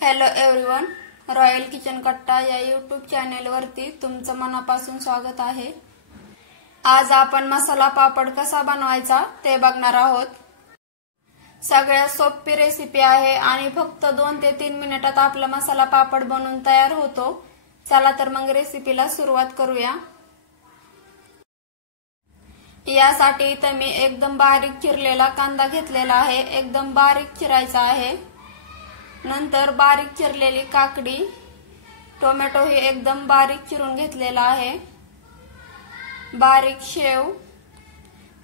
Hello everyone, royal kitchen कट्टा या YouTube चॅनेलवरती तुमचं मनापासून स्वागत आहे। आज आपण मसाला पापड कसा बनवायचा ते बघणार आहोत। सगळ्यात सोपी रेसिपी आहे आणि फक्त 2 ते 3 मिनिटात आपला मसाला पापड बनवून तयार होतो। चला तर मग रेसिपीला सुरुवात करूया। यासाठी इथे मी एकदम बारीक चिरलेला कांदा घेतलेला आहे, एकदम बारीक चिरायचा आहे। नंतर बारीक चिरलेली काकडी, टोमॅटो हे एकदम बारीक चिरून घेतलेला आहे, बारीक शेव,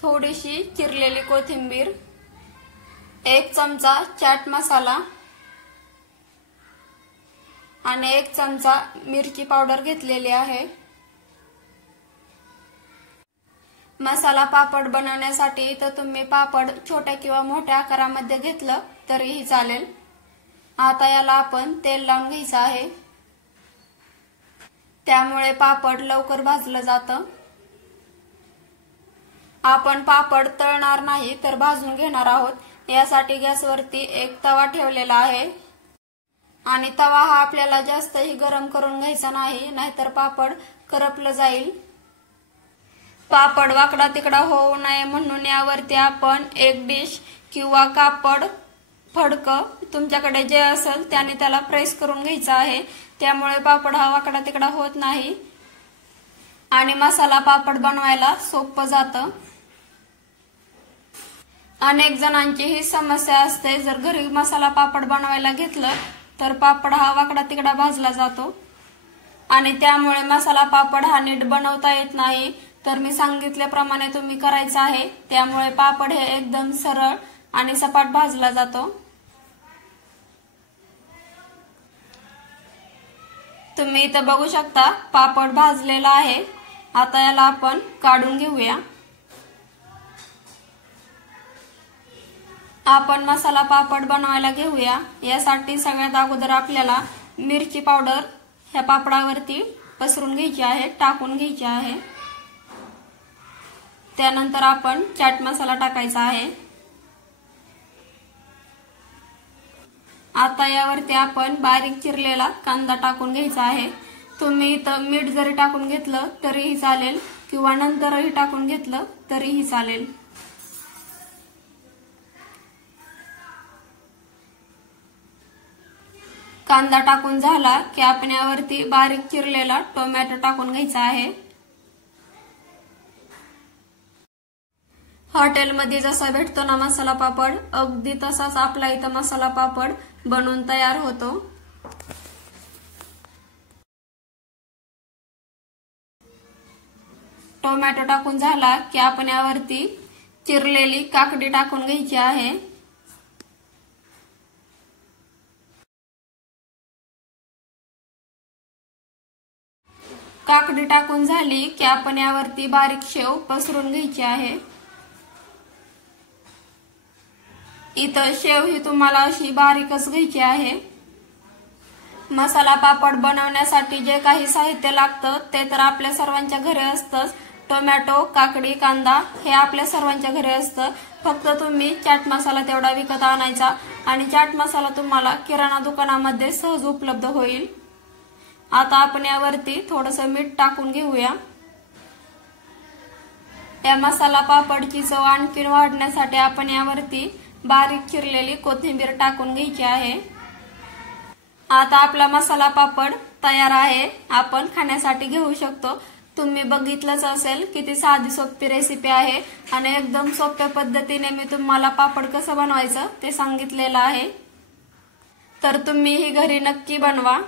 थोडीशी चिरलेली कोथिंबीर, 1 चमचा चाट मसाला आणि 1 चमचा मिरची पावडर घेतलेली आहे। मसाला पापड बनवण्यासाठी इथं तुम्ही पापड छोट्या किंवा मोठ्या आकारामध्ये घेतलं तरीही चालेल। आता याला आपण तेल लावून घ्यायचं आहे, त्यामुळे पापड लवकर भाजलं जातं। आपण पापड तळणार नाही तर भाजून घेणार आहोत। यासाठी गॅसवरती एक तवा ठेवलेला आहे आणि तवा हा आपल्याला जास्तही गरम करून घ्यायचा नाही, नाहीतर पापड करपलं जाईल। पापड वाकडा तिकडा होऊ नये म्हणून यावरती आपण एक डिश किंवा कापड, फडकं तुमच्याकडे जे असेल त्याने त्याला प्रेस करून घ्यायचं आहे, त्यामुळे पापड हा वाकडा तिकडा होत नाही आणि मसाला पापड बनवायला सोपं जातं। अनेक जणांची ही समस्या असते, जर घरी मसाला पापड बनवायला घेतलं तर पापड हा वाकडा तिकडा भाजला जातो आणि त्यामुळे मसाला पापड हा नीट बनवता येत नाही। तर मी सांगितल्याप्रमाणे तुम्ही करायचं आहे, त्यामुळे पापड हे एकदम सरळ आणि सपाट भाजला जातो। तुम्ही इथं बघू शकता पापड भाजलेला आहे। आता याला आपण काढून घेऊया। आपण मसाला पापड बनवायला घेऊया। यासाठी सगळ्यात अगोदर आपल्याला मिरची पावडर ह्या पापडावरती पसरून घ्यायची आहे, टाकून घ्यायची आहे। त्यानंतर आपण चाट मसाला टाकायचा आहे। आता यावरती आपण बारीक चिरलेला कांदा टाकून घ्यायचा आहे। तुम्ही इथं मीठ जरी टाकून घेतलं तरीही चालेल किंवा नंतरही टाकून घेतलं तरीही चालेल। कांदा टाकून झाला की आपण यावरती बारीक चिरलेला टोमॅटो टाकून घ्यायचा आहे। हॉटेलमध्ये जसा भेटतो ना मसाला पापड, अगदी तसाच आपला इथं मसाला पापड बनवून तयार होतो। टोमॅटो टाकून झाला की आपण यावरती चिरलेली काकडी टाकून घ्यायची आहे। काकडी टाकून झाली की आपण यावरती बारीक शेव पसरून घ्यायची आहे। इथं शेव ही तुम्हाला अशी बारीकच घ्यायची आहे। मसाला पापड बनवण्यासाठी जे काही साहित्य लागतं ते तर आपल्या सर्वांच्या घरी असतंच। टोमॅटो, काकडी, कांदा हे आपल्या सर्वांच्या घरी असतं। फक्त तुम्ही चाट मसाला तेवढा विकत आणायचा आणि चाट मसाला तुम्हाला किराणा दुकानामध्ये सहज उपलब्ध होईल। आता आपण यावरती थोडंसं मीठ टाकून घेऊया। या मसाला पापडची चव आणखी वाढण्यासाठी आपण यावरती बारीक चिरलेली कोथिंबीर टाकून घ्यायची आहे। आता आपला मसाला पापड तयार आहे, आपण खाण्यासाठी घेऊ शकतो। तुम्ही बघितलंच असेल किती साधी सोपी रेसिपी आहे आणि एकदम सोप्या पद्धतीने मी तुम्हाला पापड कसं बनवायचं ते सांगितलेलं आहे। तर तुम्ही ही घरी नक्की बनवा।